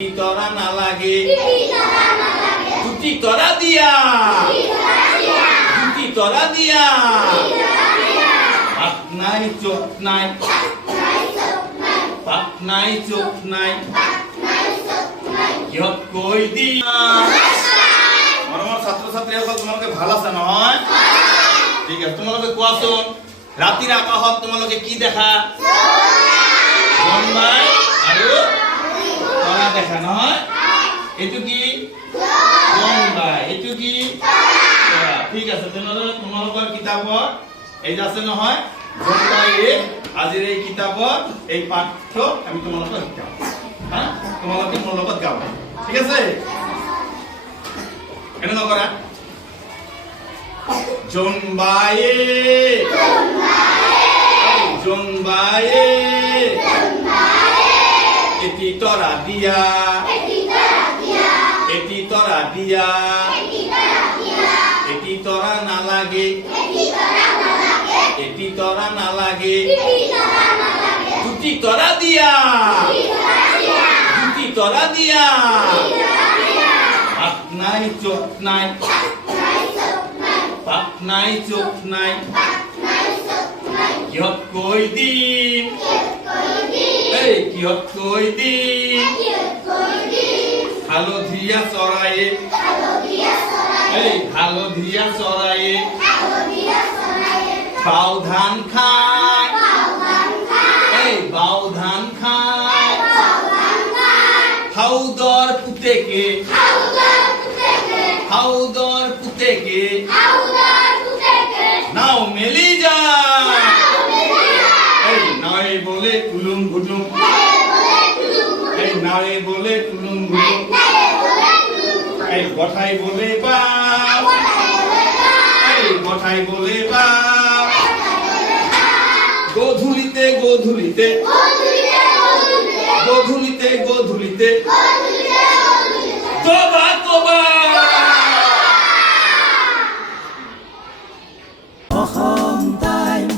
तोरा ना लागे टूटी तोरा दिया टूटी तोरा दिया हाथ नाई चोख नाई पाप नाई चोख नाई यह कोई दिया মরমর ছাত্রছাত্রী সকল তোমালোকে ভাল আছে নহয় ঠিক আছে তোমালোকে কোৱাচোন ৰাতিৰ আকাশত তোমালোকে কি দেখা জন্মাই আৰু তৰা দেখা নহয় এটো কি জন্মাই এটো কি তৰা ঠিক আছে তেনেহলে তোমালোকৰ কিতাপত এই যে আছে নহয় জন্মাই আজিৰ এই কিতাপত এই পাঠ্য আমি তোমালোকক শিকাম হ্যাঁ তোমালোকে মোৰ লগত গাব ঠিক আছে কেন করা জন্মায়ে জন্মায়ে এটি তরা দিয়া এটি তরা দিয়া এটি তরা না লাগে এটি তরা না লাগে দুটি তরা দিয়া দুটি তরা দিয়া হাত নাই চোখ নাই পাপ নাই চোখ নাই কিহত কৈ দিম এই কিহত কৈ দিম হালধীয়া চৰায়ে এই হালধীয়া চৰায়ে বাও ধান খায় এই বাও ধান খায় হাউদৰ পুতেকে হাউদৰ পুতেকে নাও মেলি যায় এই নাৱে বলে কুলুম গুলুম এই নাৱে বলে কুলুম গুলুম এই গঠাই বলে বাপ এই গঠাই বলে বাপ গধূলিতে গধূলিতে গধূলিতে গধূলিতে তোবা তোবা অসম টাইম